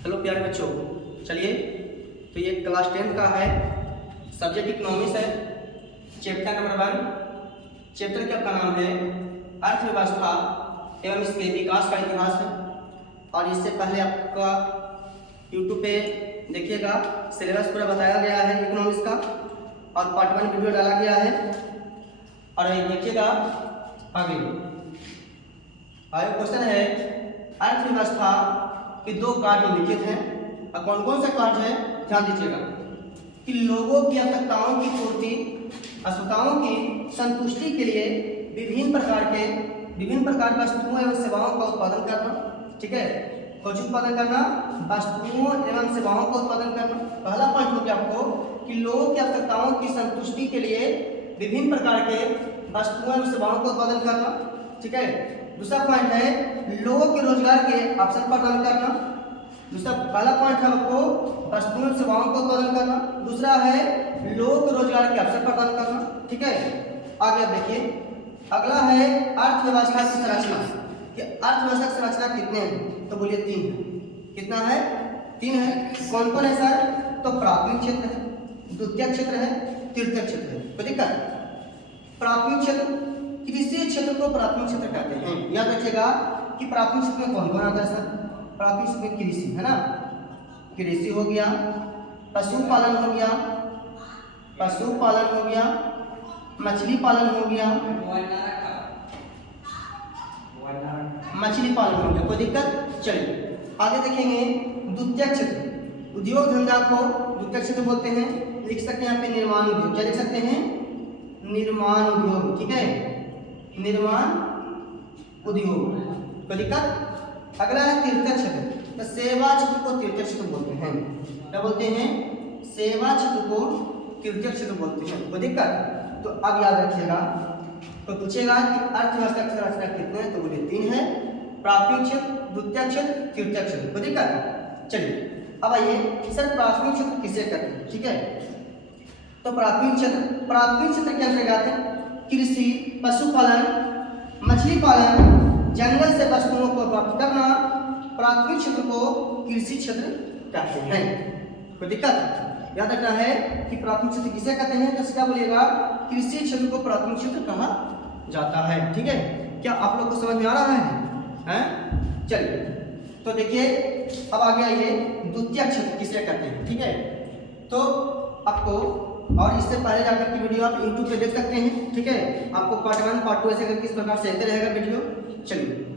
Hello प्यारे बच्चों, चलिए तो ये क्लास 10 का है, सब्जेक्ट इकोनॉमिक्स है, चैप्टर नंबर 1। चैप्टर का आपका नाम है अर्थव्यवस्था एवं इसके विकास का इतिहास है। और इससे पहले आपका यूट्यूब पे देखिएगा सिलेबस पूरा बताया गया है इकोनॉमिक्स का और पार्ट 1 वीडियो डाला गया है। और देखिएगा आगे क्वेश्चन है अर्थव्यवस्था के दो कार्य निम्नलिखित हैं। और कौन कौन सा कार्य है ध्यान दीजिएगा कि लोगों की आवश्यकताओं की पूर्ति, आवश्यकताओं की संतुष्टि के लिए विभिन्न प्रकार की वस्तुओं एवं सेवाओं का उत्पादन करना। ठीक है, कुछ उत्पादन करना, वस्तुओं एवं सेवाओं का उत्पादन करना। पहला पॉइंट हो गया आपको कि लोगों की आवश्यकताओं की संतुष्टि के लिए विभिन्न प्रकार के वस्तुओं एवं सेवाओं का उत्पादन करना। ठीक है, दूसरा पॉइंट है लोगों के रोजगार के अवसर प्रदान करना। दूसरा पहला पॉइंट है आपको वस्तुओं एवं सेवाओं का उत्पादन करना, दूसरा है लोगों के रोजगार के अवसर प्रदान करना। ठीक है, आगे आप देखिए अगला है अर्थव्यवस्था की संरचना कि अर्थव्यवस्था की संरचना कितने हैं, तो बोलिए 3 है। कितना है? 3 है। कौन कौन है सर? तो प्राथमिक क्षेत्र है, द्वितीयक क्षेत्र है, तृतीयक क्षेत्र है। कोई दिक्कत? प्राथमिक क्षेत्र, कृषि क्षेत्र को प्राथमिक क्षेत्र कहते हैं। याद रखिएगा कि प्राथमिक क्षेत्र में कौन कौन आता है सर? प्राथमिक क्षेत्र में कृषि है ना, कृषि हो गया, पशुपालन हो गया, मछली पालन हो गया, कोई दिक्कत? चलिए आगे देखेंगे द्वितीयक क्षेत्र। उद्योग धंधा को द्वितीयक क्षेत्र बोलते हैं। लिख सकते हैं यहाँ पे निर्माण उद्योग। क्या लिख सकते हैं? निर्माण उद्योग। ठीक है, निर्माण उद्योग, कोई दिक्कत? अगला है तृतीयक क्षेत्र, तो सेवा क्षेत्र को तृतीयक क्षेत्र बोलते हैं। क्या बोलते हैं? सेवा क्षेत्र को तृतीयक क्षेत्र बोलते हैं। कोई दिक्कत? तो अब याद रखिएगा, तो पूछेगा कि अर्थव्यवस्था की संरचना कितने हैं, तो बोलिए 3 है। प्राथमिक क्षेत्र, द्वितीयक क्षेत्र, तृतीयक क्षेत्र। कोई दिक्कत? चलिए अब आइए सर प्राथमिक क्षेत्र किसे कहते हैं। ठीक है, तो प्राथमिक क्षेत्र के अंतर्गत कृषि, पशुपालन, मछली पालन, जंगल से वस्तुओं को प्राप्त करना प्राथमिक क्षेत्र को कृषि क्षेत्र कहते हैं। कोई दिक्कत? याद रखना है कि प्राथमिक क्षेत्र किसे कहते हैं, तो क्या बोलिएगा? कृषि क्षेत्र को प्राथमिक क्षेत्र कहा जाता है। ठीक है, क्या आप लोग को समझ में आ रहा है? चलिए तो देखिए अब आगे आइए द्वितीयक क्षेत्र किसे कहते हैं। ठीक है, तो आपको और इससे पहले जाकर की वीडियो आप YouTube पे देख सकते हैं। ठीक है, आपको पार्ट 1 पार्ट 2 ऐसे करके इस प्रकार से रहता रहेगा वीडियो। चलिए